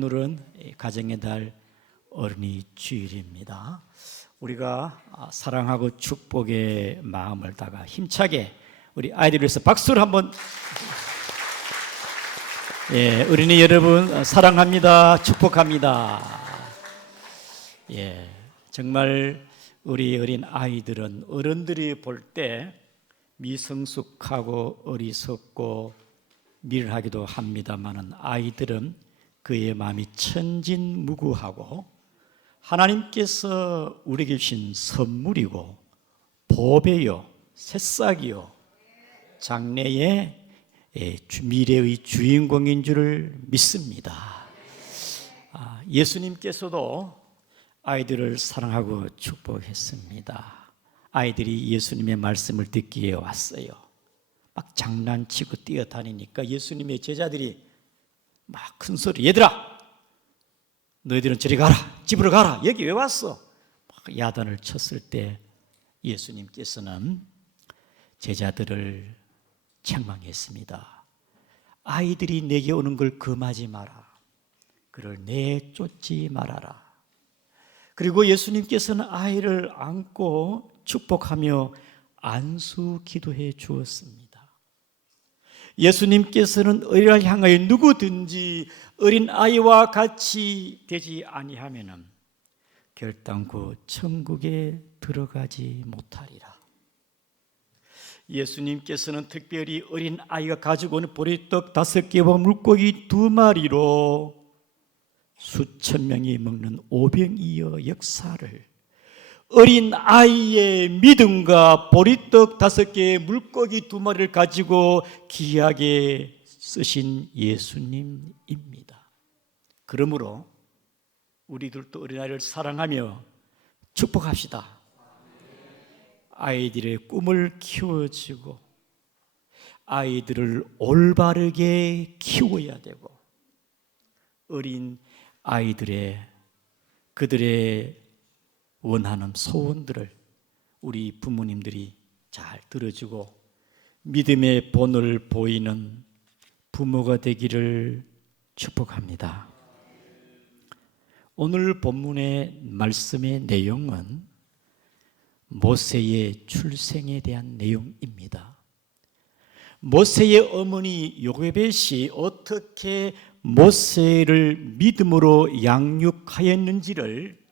오늘은 가정의 달 어린이 주일입니다. 우리가 사랑하고 축복의 마음을 다가 힘차게 우리 아이들을 위해서 박수를 한번. 어린이 여러분 사랑합니다. 축복합니다. 정말 우리 어린 아이들은 어른들이 볼 때 미성숙하고 어리석고 미련하기도 합니다만은 아이들은 그의 마음이 천진무구하고 하나님께서 우리에게 주신 선물이고 보배요 새싹이요 장래의 미래의 주인공인 줄을 믿습니다. 예수님께서도 아이들을 사랑하고 축복했습니다. 아이들이 예수님의 말씀을 듣기에 왔어요. 막 장난치고 뛰어다니니까 예수님의 제자들이 막 큰 소리, 얘들아 너희들은 저리 가라, 집으로 가라, 여기 왜 왔어? 막 야단을 쳤을 때 예수님께서는 제자들을 책망했습니다. 아이들이 내게 오는 걸 금하지 마라. 그를 내쫓지 말아라. 그리고 예수님께서는 아이를 안고 축복하며 안수 기도해 주었습니다. 예수님께서는 어린아이를 향하여 누구든지 어린아이와 같이 되지 아니하면 결단코 천국에 들어가지 못하리라. 예수님께서는 특별히 어린아이가 가지고 오는 보리떡 5개와 물고기 2마리로 수천 명이 먹는 오병이어 역사를 어린아이의 믿음과 보리떡 5개, 물고기 2마리를 가지고 귀하게 쓰신 예수님입니다. 그러므로 우리들도 어린아이를 사랑하며 축복합시다. 아이들의 꿈을 키워주고 아이들을 올바르게 키워야 되고 어린 아이들의 그들의 원하는 소원들을 우리 부모님들이 잘 들어주고 믿음의 본을 보이는 부모가 되기를 축복합니다. 오늘 본문의 말씀의 내용은 모세의 출생에 대한 내용입니다. 모세의 어머니 요게벳이 어떻게 모세를 믿음으로 양육하였는지를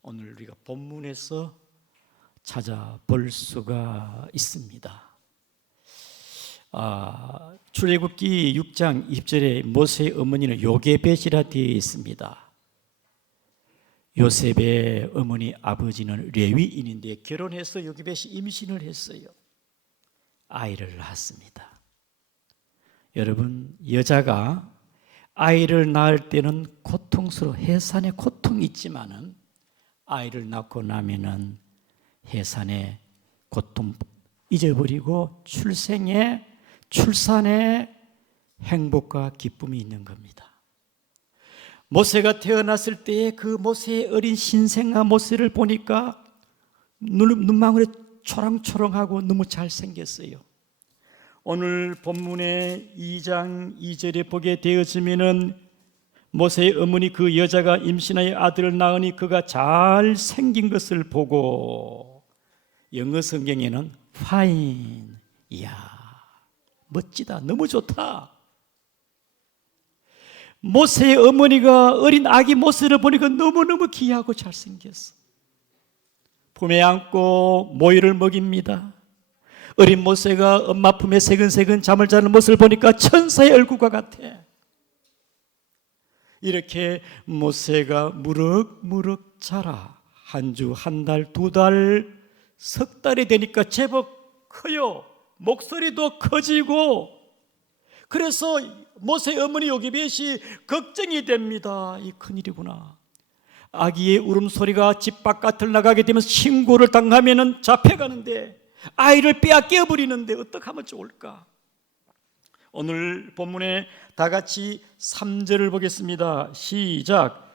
오늘 우리가 본문에서 찾아볼 수가 있습니다. 출애굽기 6장 20절에 모세의 어머니는 요게벳이라 되어 있습니다. 요셉의 어머니 아버지는 레위인인데 결혼해서 요게벳이 임신을 했어요. 아이를 낳았습니다. 여러분, 여자가 아이를 낳을 때는 고통스러워 해산의 고통이 있지만은 아이를 낳고 나면은 해산의 고통 잊어버리고 출산에 행복과 기쁨이 있는 겁니다. 모세가 태어났을 때의 그 모세의 어린 신생아 모세를 보니까 눈망울이 초롱초롱하고 너무 잘생겼어요. 오늘 본문의 2장 2절에 보게 되어지면은 모세의 어머니 그 여자가 임신하여 아들을 낳으니 그가 잘생긴 것을 보고 영어 성경에는 fine, 이야 멋지다, 너무 좋다. 모세의 어머니가 어린 아기 모세를 보니까 너무너무 귀하고 잘생겼어. 품에 안고 모유를 먹입니다. 어린 모세가 엄마 품에 새근새근 잠을 자는 모습을 보니까 천사의 얼굴과 같아. 이렇게 모세가 무럭무럭 자라 한 주, 한 달, 2달, 석 달이 되니까 제법 커요. 목소리도 커지고. 그래서 모세의 어머니 요게벳이 걱정이 됩니다. 이 큰일이구나. 아기의 울음소리가 집 바깥을 나가게 되면 신고를 당하면 잡혀가는데 아이를 빼앗겨 버리는데 어떻게 하면 좋을까? 오늘 본문에 다 같이 3절을 보겠습니다. 시작.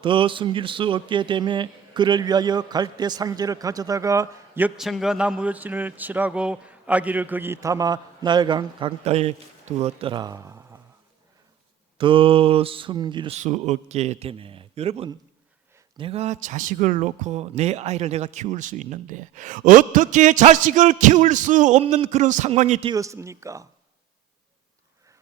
더 숨길 수 없게 되매 그를 위하여 갈대 상제를 가져다가 역청과 나무젓을 칠하고 아기를 거기 담아 나일강 강가에 두었더라. 더 숨길 수 없게 되매. 여러분, 내가 자식을 놓고 내 아이를 내가 키울 수 있는데 어떻게 자식을 키울 수 없는 그런 상황이 되었습니까?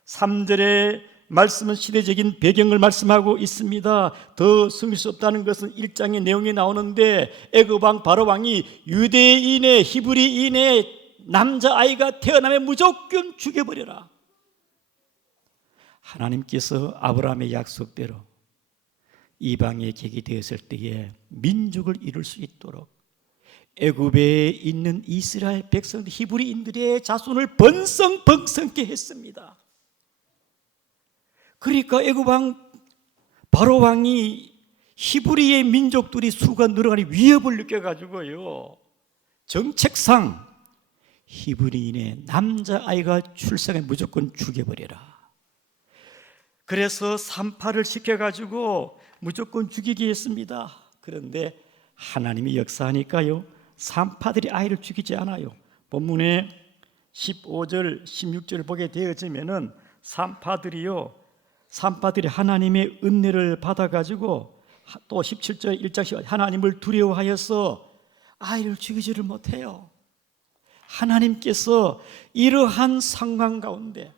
3절의 말씀은 시대적인 배경을 말씀하고 있습니다. 더 숨길 수 없다는 것은 1장의 내용이 나오는데 애굽 왕 바로 왕이 유대인의 히브리인의 남자아이가 태어나면 무조건 죽여버려라. 하나님께서 아브라함의 약속대로 이방의 객이 되었을 때에 민족을 이룰 수 있도록 애굽에 있는 이스라엘 백성 히브리인들의 자손을 번성번성케 했습니다. 그러니까 애굽 왕 바로 왕이 히브리의 민족들이 수가 늘어가니 위협을 느껴가지고요, 정책상 히브리인의 남자아이가 출생에 무조건 죽여버려라. 그래서 산파를 시켜가지고 무조건 죽이게 했습니다. 그런데 하나님이 역사하니까요, 산파들이 아이를 죽이지 않아요. 본문에 15절 16절을 보게 되어지면은 산파들이 하나님의 은혜를 받아가지고 또 17절 1장 하나님을 두려워하여서 아이를 죽이지를 못해요. 하나님께서 이러한 상황 가운데,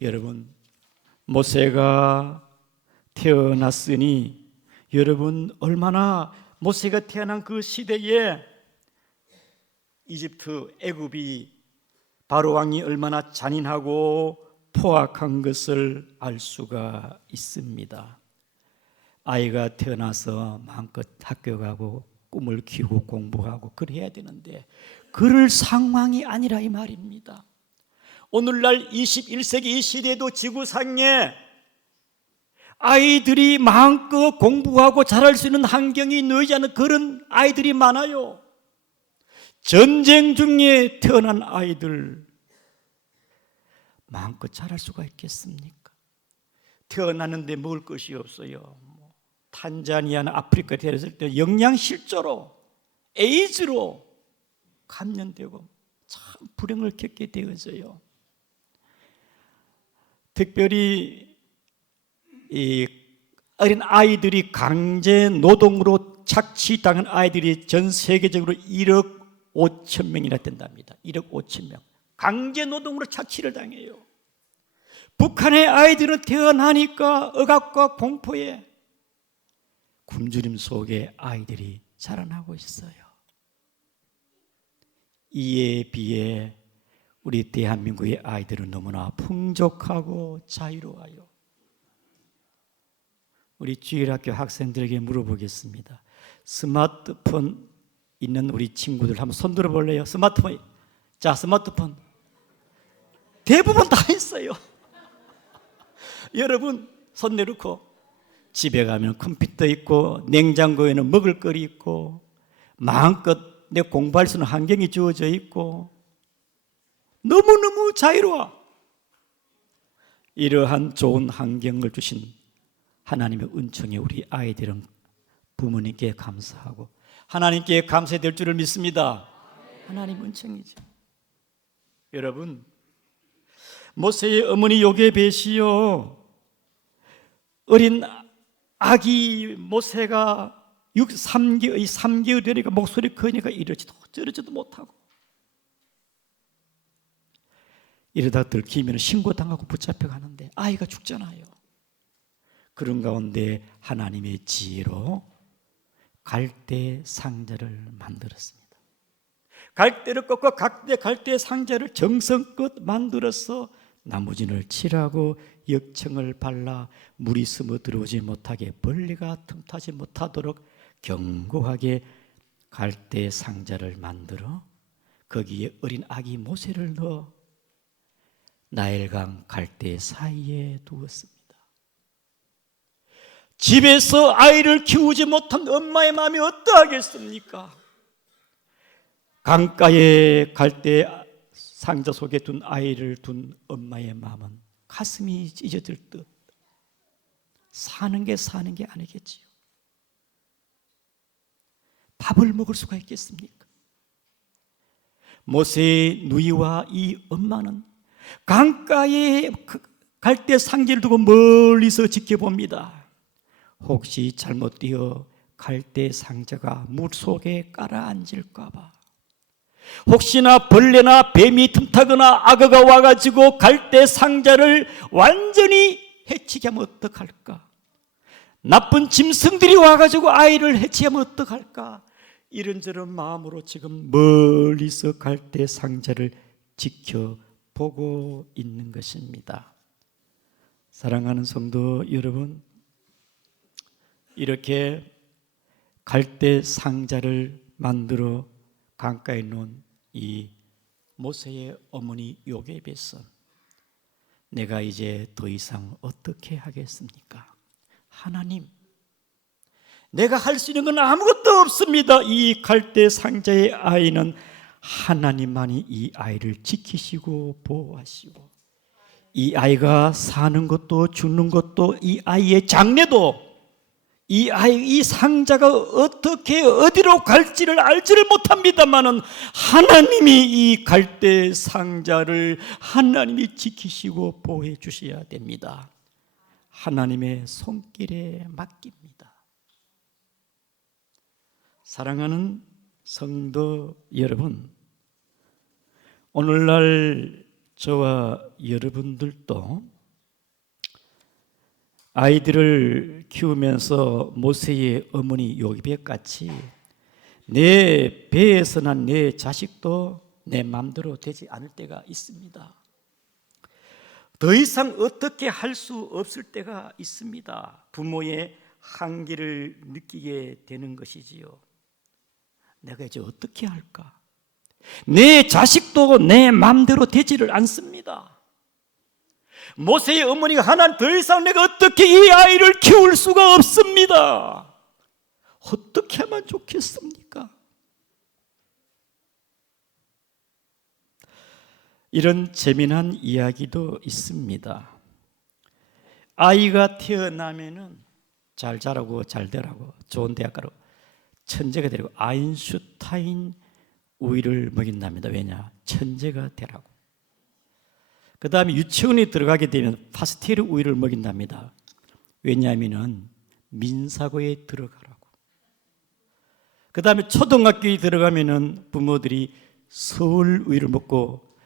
여러분, 모세가 태어났으니 여러분, 얼마나 모세가 태어난 그 시대에 이집트 애굽이 바로 왕이 얼마나 잔인하고 포악한 것을 알 수가 있습니다. 아이가 태어나서 마음껏 학교 가고 꿈을 키우고 공부하고 그래야 되는데 그럴 상황이 아니라 이 말입니다. 오늘날 21세기 이 시대에도 지구상에 아이들이 마음껏 공부하고 잘할 수 있는 환경이 놓이지 않는 그런 아이들이 많아요. 전쟁 중에 태어난 아이들 마음껏 잘할 수가 있겠습니까? 태어났는데 먹을 것이 없어요. 탄자니아나 아프리카 태어났을 때 영양실조로 에이즈로 감염되고 참 불행을 겪게 되어져요. 특별히 이 어린 아이들이 강제 노동으로 착취당한 아이들이 전 세계적으로 1억 5천 명이나 된답니다. 1억 5천 명. 강제 노동으로 착취를 당해요. 북한의 아이들은 태어나니까 억압과 공포에 굶주림 속에 아이들이 자라나고 있어요. 이에 비해 우리 대한민국의 아이들은 너무나 풍족하고 자유로워요. 우리 주일학교 학생들에게 물어보겠습니다. 스마트폰 있는 우리 친구들 한번 손 들어볼래요? 스마트폰. 자, 스마트폰 대부분 다 있어요. 여러분 손 내놓고 집에 가면 컴퓨터 있고 냉장고에는 먹을 거리 있고 마음껏 내 공부할 수 있는 환경이 주어져 있고 너무너무 자유로워. 이러한 좋은 환경을 주신 하나님의 은총에 우리 아이들은 부모님께 감사하고 하나님께 감사해야 될 줄을 믿습니다. 하나님 은총이죠. 여러분, 모세의 어머니 요게벳이요, 어린 아기 모세가 3개월 되니까 목소리 크니까 이러지도 저러지도 못하고 이러다 들키면 신고당하고 붙잡혀가는데 아이가 죽잖아요. 그런 가운데 하나님의 지혜로 갈대 상자를 만들었습니다. 갈대를 꺾고 갈대 상자를 정성껏 만들어서 나무진을 칠하고 역청을 발라 물이 스며 들어오지 못하게 벌레가 틈타지 못하도록 견고하게 갈대 상자를 만들어 거기에 어린 아기 모세를 넣어 나일강 갈대 사이에 두었습니다. 집에서 아이를 키우지 못한 엄마의 마음이 어떠하겠습니까? 강가에 갈대 상자 속에 둔 아이를 둔 엄마의 마음은 가슴이 찢어질 듯 사는 게 아니겠지요. 밥을 먹을 수가 있겠습니까? 모세의 누이와 이 엄마는 강가에 갈대 상자를 두고 멀리서 지켜봅니다. 혹시 잘못 뛰어 갈대 상자가 물속에 가라앉을까 봐, 혹시나 벌레나 뱀이 틈타거나 악어가 와가지고 갈대 상자를 완전히 해치게 하면 어떡할까? 나쁜 짐승들이 와가지고 아이를 해치하면 어떡할까? 이런저런 마음으로 지금 멀리서 갈대 상자를 지켜보고 있는 것입니다. 사랑하는 성도 여러분, 이렇게 갈대 상자를 만들어 강가에 놓은 이 모세의 어머니 요게벳은 내가 이제 더 이상 어떻게 하겠습니까? 하나님, 내가 할 수 있는 건 아무것도 없습니다. 이 갈대 상자의 아이는 하나님만이 이 아이를 지키시고 보호하시고, 이 아이가 사는 것도 죽는 것도, 이 아이의 장래도, 이 상자가 어떻게 어디로 갈지를 알지를 못합니다만은 하나님이 이 갈대 상자를 하나님이 지키시고 보호해 주셔야 됩니다. 하나님의 손길에 맡깁니다. 사랑하는 성도 여러분, 오늘날 저와 여러분들도 아이들을 키우면서 모세의 어머니 요게벳 같이 내 배에서 난 내 자식도 내 마음대로 되지 않을 때가 있습니다. 더 이상 어떻게 할 수 없을 때가 있습니다. 부모의 한계를 느끼게 되는 것이지요. 내가 이제 어떻게 할까? 내 자식도 내 마음대로 되지를 않습니다. 모세의 어머니가 하나님, 더 이상 내가 어떻게 이 아이를 키울 수가 없습니다. 어떻게 하면 좋겠습니까? 이런 재미난 이야기도 있습니다. 아이가 태어나면은 잘 자라고 잘 되라고 좋은 대학 가고 천재가 되라고 아인슈타인 우유를 먹인답니다. 왜냐? 천재가 되라고. 그 다음에 유치원에 들어가게 되면 파스텔 우유를 먹인답니다. 왜냐하면 민사고에 들어가라고. 그 다음에 초등학교에 들어가면 부모들이 서울 우유를 먹고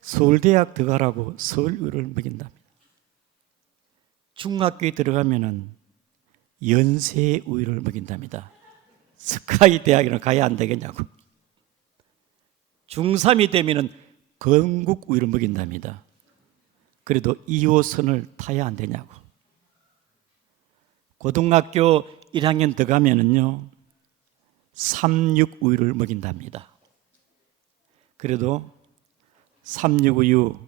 서울대학 들어가라고 서울 우유를 먹인답니다. 중학교에 들어가면 연세 우유를 먹인답니다. 스카이 대학이나 가야 안 되겠냐고. 중3이 되면 건국 우유를 먹인답니다. 그래도 2호선을 타야 안 되냐고. 고등학교 1학년 들어가면은요 36 우유를 먹인답니다. 그래도 36 우유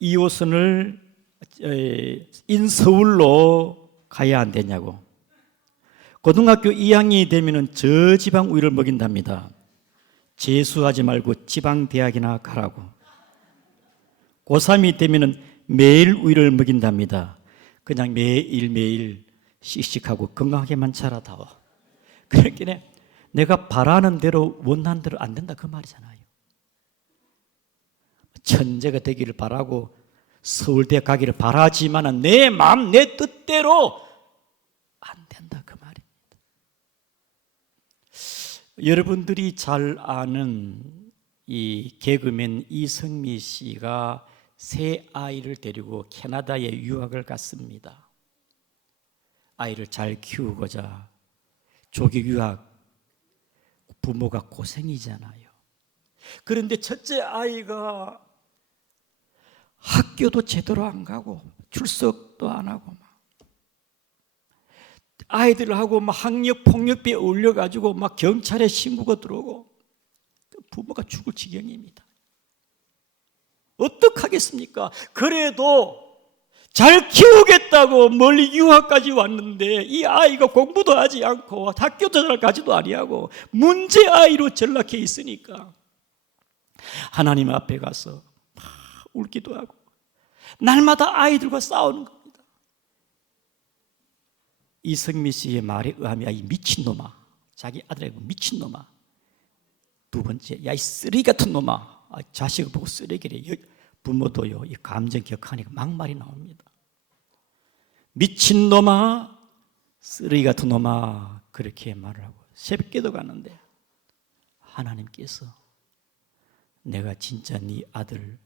2호선을 인서울로 가야 안 되냐고. 고등학교 2학년이 되면은 저지방 우유를 먹인답니다. 재수하지 말고 지방대학이나 가라고. 고3이 되면은 매일 우유를 먹인답니다. 그냥 매일 씩씩하고 건강하게만 자라다오. 그렇게 내가 바라는 대로 원하는 대로 안 된다 그 말이잖아요. 천재가 되기를 바라고 서울대 가기를 바라지만 내 마음 내 뜻대로 안 된다 그 말입니다. 여러분들이 잘 아는 이 개그맨 이성미 씨가 새 아이를 데리고 캐나다에 유학을 갔습니다. 아이를 잘 키우고자. 조기 유학 부모가 고생이잖아요. 그런데 첫째 아이가 학교도 제대로 안 가고 출석도 안 하고 아이들하고 학력 폭력비에 올려가지고 경찰에 신고가 들어오고 부모가 죽을 지경입니다. 어떡하겠습니까? 그래도 잘 키우겠다고 멀리 유학까지 왔는데 이 아이가 공부도 하지 않고 학교도 잘 가지도 아니하고 문제 아이로 전락해 있으니까 하나님 앞에 가서 울기도 하고 날마다 아이들과 싸우는 겁니다. 이성미 씨의 말에 의하면 이 미친놈아, 자기 아들에게 미친놈아, 두 번째 야 이 쓰레기 같은 놈아, 자식을 보고 쓰레기래, 부모도요, 이 감정 격하니까 막말이 나옵니다. 미친놈아, 쓰레기 같은 놈아, 그렇게 말을 하고 새벽기도 가는데 하나님께서 내가 진짜 네 아들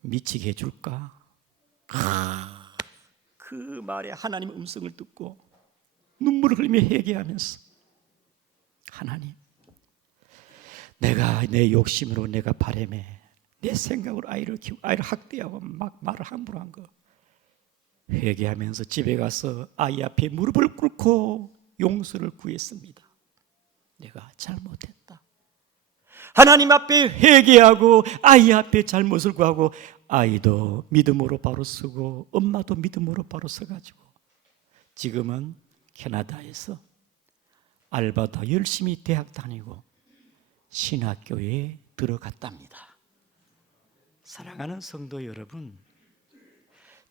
미치게 해줄까? 그 말에 하나님 음성을 듣고 눈물을 흘리며 회개하면서, 하나님, 내가 내 욕심으로, 내가 바람에, 내 생각으로 아이를 키우고 아이를 학대하고 막 말을 함부로 한 거 회개하면서 집에 가서 아이 앞에 무릎을 꿇고 용서를 구했습니다. 내가 잘못했다. 하나님 앞에 회개하고 아이 앞에 잘못을 구하고, 아이도 믿음으로 바로 서고 엄마도 믿음으로 바로 서가지고 지금은 캐나다에서 알바도 열심히 대학 다니고 신학교에 들어갔답니다. 사랑하는 성도 여러분,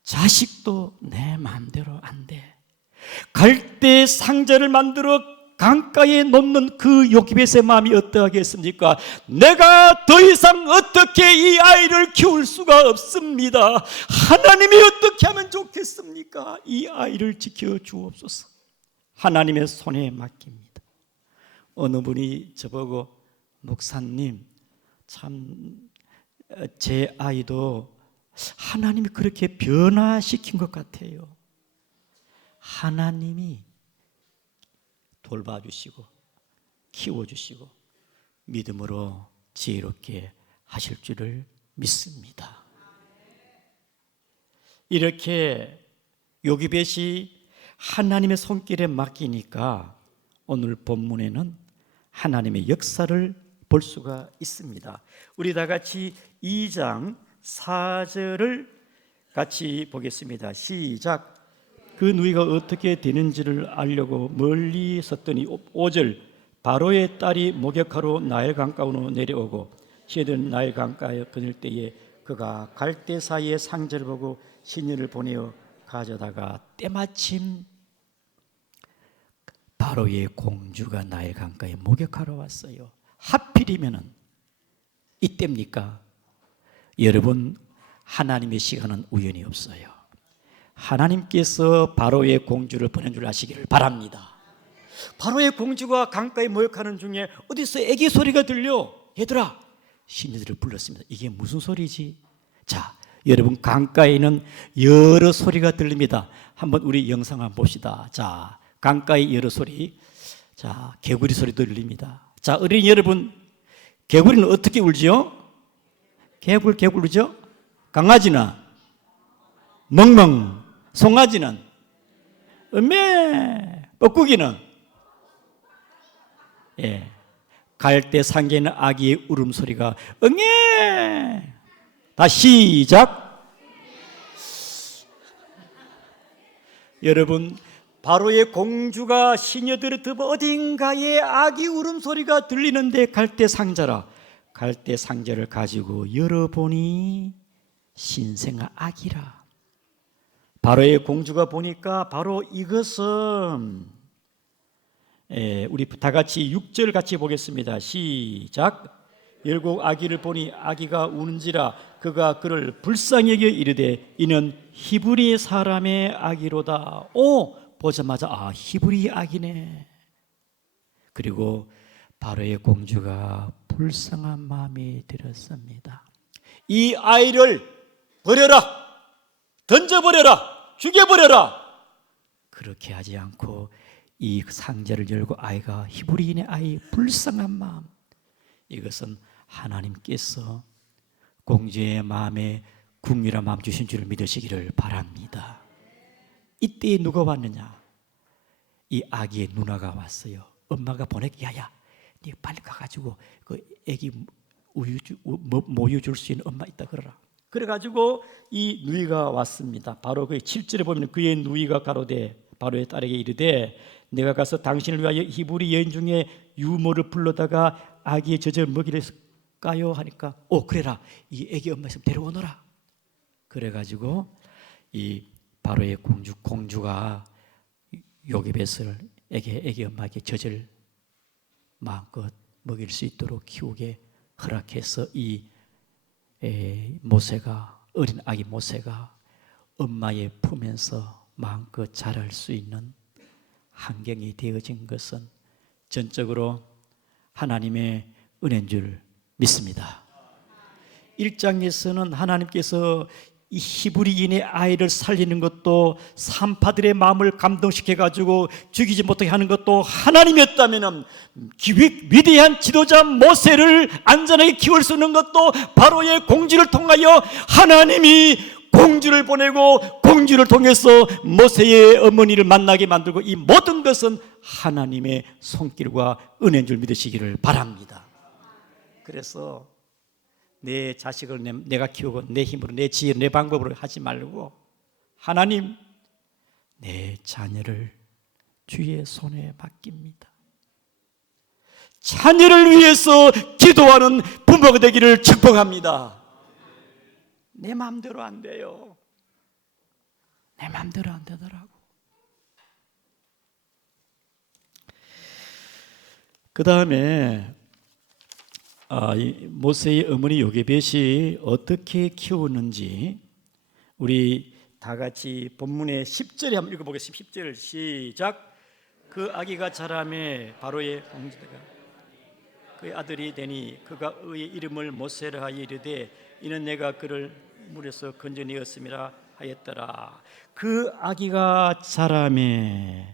자식도 내 마음대로 안 돼. 갈대 상자를 만들어 강가에 놓는 그 요기벳의 마음이 어떠하겠습니까? 내가 더 이상 어떻게 이 아이를 키울 수가 없습니다. 하나님이 어떻게 하면 좋겠습니까? 이 아이를 지켜 주옵소서. 하나님의 손에 맡깁니다. 어느 분이 저보고, 목사님, 참 제 아이도 하나님이 그렇게 변화시킨 것 같아요. 하나님이 돌봐주시고 키워주시고 믿음으로 지혜롭게 하실 줄을 믿습니다. 이렇게 요기벳이 하나님의 손길에 맡기니까 오늘 본문에는 하나님의 역사를 볼 수가 있습니다. 우리 다 같이 2장 4절을 같이 보겠습니다. 시작. 그 누이가 어떻게 되는지를 알려고 멀리 섰더니 5절, 바로의 딸이 목욕하러 나일 강가로 내려오고 시에는 나일 강가에 거닐 때에 그가 갈대 사이에 상자를 보고 시녀를 보내어 가져다가 때마침 바로의 공주가 나일 강가에 목욕하러 왔어요. 하필이면은 이때입니까? 여러분, 하나님의 시간은 우연히 없어요. 하나님께서 바로의 공주를 보낸 줄 아시기를 바랍니다. 바로의 공주가 강가에 목욕하는 중에 어디서 애기 소리가 들려. 얘들아, 시녀들을 불렀습니다. 이게 무슨 소리지? 자, 여러분, 강가에는 여러 소리가 들립니다. 한번 우리 영상 한번 봅시다. 자, 강가의 여러 소리. 자, 개구리 소리도 들립니다. 자, 어린이 여러분, 개구리는 어떻게 울지요? 개굴 울죠? 강아지는 멍멍, 송아지는 음메, 뻐꾸기는 갈대 상계는 아기의 울음소리가 응애. 다시 시작. 여러분, 바로의 공주가 시녀들을 듣고 어딘가에 아기 울음소리가 들리는데 갈대 상자라. 갈대 상자를 가지고 열어보니 신생아 아기라. 바로의 공주가 보니까 바로 이것은, 우리 다 같이 6절 같이 보겠습니다. 시작. 열고 아기를 보니 아기가 우는지라. 그가 그를 불쌍히 여겨 이르되 이는 히브리 사람의 아기로다. 오, 보자마자 아, 히브리 아기네. 그리고 바로의 공주가 불쌍한 마음이 들었습니다. 이 아이를 버려라, 던져버려라, 죽여버려라. 그렇게 하지 않고 이 상자를 열고 아이가 히브리인의 아이, 불쌍한 마음, 이것은 하나님께서 공주의 마음에 국률한 마음 주신 줄을 믿으시기를 바랍니다. 이때 누가 왔느냐? 이 아기의 누나가 왔어요. 엄마가 보내기, 야야, 네 빨리 가가지고 그 아기 모유 줄 수 있는 엄마 있다 그러라. 그래가지고 이 누이가 왔습니다. 바로 그 7절에 보면 그의 누이가 가로되 바로의 딸에게 이르되 내가 가서 당신을 위하여 히브리 여인 중에 유모를 불러다가 아기의 젖을 먹이랬을까요? 하니까 그래라, 이 아기 엄마 있으면 데려오너라. 그래가지고 이 바로의 공주가 요기벳을 애기 엄마에게 젖을 마음껏 먹일 수 있도록 키우게 허락해서 이 모세가, 어린 아기 모세가 엄마의 품에서 마음껏 자랄 수 있는 환경이 되어진 것은 전적으로 하나님의 은혜인 줄 믿습니다. 1장에서는 하나님께서 이 히브리인의 아이를 살리는 것도 산파들의 마음을 감동시켜가지고 죽이지 못하게 하는 것도 하나님이었다면 위대한 지도자 모세를 안전하게 키울 수 있는 것도 바로의 공주를 통하여 하나님이 공주를 보내고 공주를 통해서 모세의 어머니를 만나게 만들고, 이 모든 것은 하나님의 손길과 은혜인 줄 믿으시기를 바랍니다. 그래서 내 자식을 내가 키우고 내 힘으로, 내 지혜로, 내 방법으로 하지 말고 하나님, 내 자녀를 주의 손에 맡깁니다. 자녀를 위해서 기도하는 부모가 되기를 축복합니다. 내 마음대로 안 돼요. 내 마음대로 안 되더라고. 그 다음에 모세의 어머니 요게벳이 어떻게 키우는지 우리 다 같이 본문의 10절에 한번 읽어보겠습니다. 10절 시작. 그 아기가 자라매 바로의 홍지대가 그의 아들이 되니 그가 그의 이름을 모세라 하여 이르되 이는 내가 그를 물에서 건져내었음이라 하였더라. 그 아기가 자라매,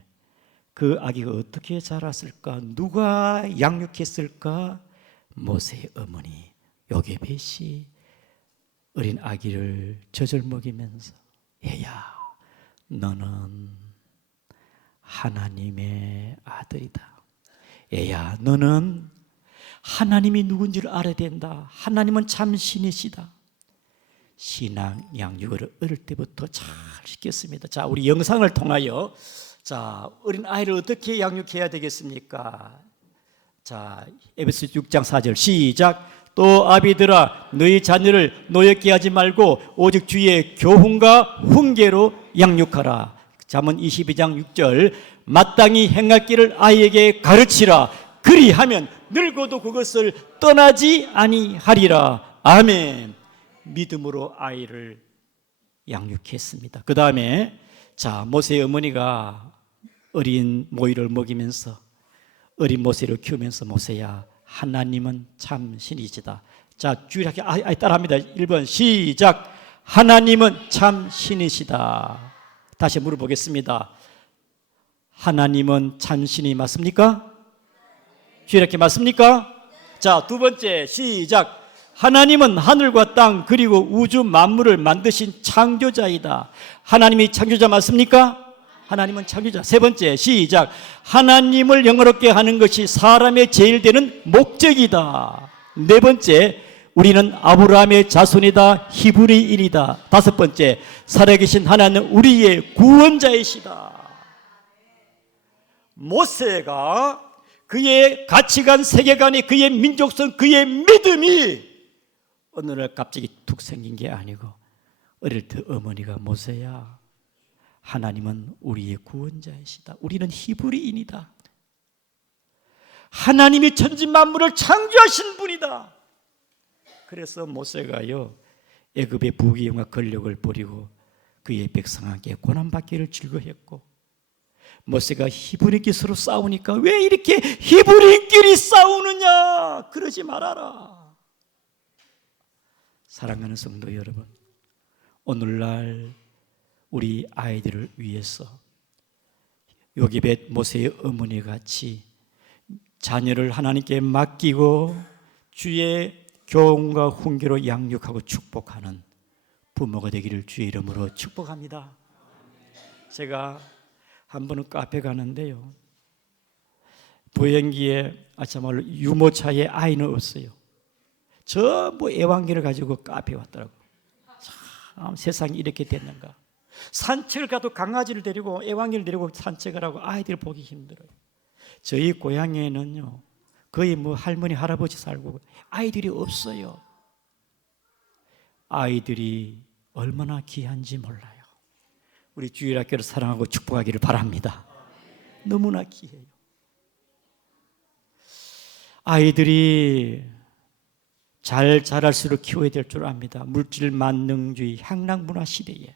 그 아기가 어떻게 자랐을까? 누가 양육했을까? 모세의 어머니 요게벳이 어린 아기를 젖을 먹이면서 얘야, 너는 하나님의 아들이다. 얘야, 너는 하나님이 누군지를 알아야 된다. 하나님은 참 신이시다. 신앙 양육을 어릴 때부터 잘 시켰습니다. 자, 우리 영상을 통하여 자, 어린 아이를 어떻게 양육해야 되겠습니까? 자, 에베소 6장 4절 시작. 또 아비들아, 너희 자녀를 노엽게 하지 말고 오직 주의 교훈과 훈계로 양육하라. 잠언 22장 6절 마땅히 행할 길을 아이에게 가르치라. 그리하면 늙어도 그것을 떠나지 아니하리라. 아멘. 믿음으로 아이를 양육했습니다. 그 다음에 자, 모세의 어머니가 어린 모이를 먹이면서 어린 모세를 키우면서 모세야, 하나님은 참 신이시다. 자, 주일학교 아이 따라합니다. 1번 시작. 하나님은 참 신이시다. 다시 물어보겠습니다. 하나님은 참 신이 맞습니까? 주일학교 맞습니까? 자, 두 번째 시작. 하나님은 하늘과 땅 그리고 우주 만물을 만드신 창조자이다. 하나님이 창조자 맞습니까? 하나님은 창조자. 세 번째 시작. 하나님을 영화롭게 하는 것이 사람의 제일 되는 목적이다. 네 번째, 우리는 아브라함의 자손이다. 히브리인이다. 다섯 번째, 살아계신 하나님은 우리의 구원자이시다. 모세가 그의 가치관, 세계관이, 그의 민족성, 그의 믿음이 어느 날 갑자기 툭 생긴 게 아니고 어릴 때 어머니가 모세야, 하나님은 우리의 구원자이시다. 우리는 히브리인이다. 하나님이 천지 만물을 창조하신 분이다. 그래서 모세가요, 애굽의 부귀영화 권력을 버리고 그의 백성에게 고난받기를 즐거워했고, 모세가 히브리인끼리 서로 싸우니까 왜 이렇게 히브리인끼리 싸우느냐, 그러지 말아라. 사랑하는 성도 여러분, 오늘날 우리 아이들을 위해서 요게벳 모세의 어머니 같이 자녀를 하나님께 맡기고 주의 교훈과 훈계로 양육하고 축복하는 부모가 되기를 주의 이름으로 축복합니다. 제가 한 번은 카페 가는데요, 보행기에 참말로 유모차에 아이는 없어요. 전부 애완기를 가지고 카페에 왔더라고요. 참 세상이 이렇게 됐는가. 산책을 가도 강아지를 데리고 애완기를 데리고 산책을 하고 아이들 보기 힘들어요. 저희 고향에는요 거의 할머니 할아버지 살고 아이들이 없어요. 아이들이 얼마나 귀한지 몰라요. 우리 주일학교를 사랑하고 축복하기를 바랍니다. 너무나 귀해요. 아이들이 잘 자랄수록 키워야 될 줄 압니다. 물질 만능주의, 향락 문화 시대에,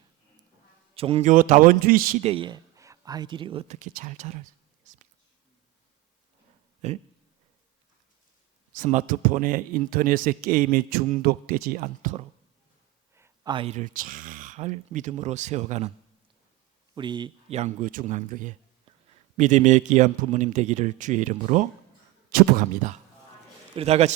종교 다원주의 시대에 아이들이 어떻게 잘 자랄 수 있습니까? 네? 스마트폰에 인터넷에 게임에 중독되지 않도록 아이를 잘 믿음으로 세워가는 우리 양구 중앙교회 믿음의 귀한 부모님 되기를 주의 이름으로 축복합니다. 우리 다 같이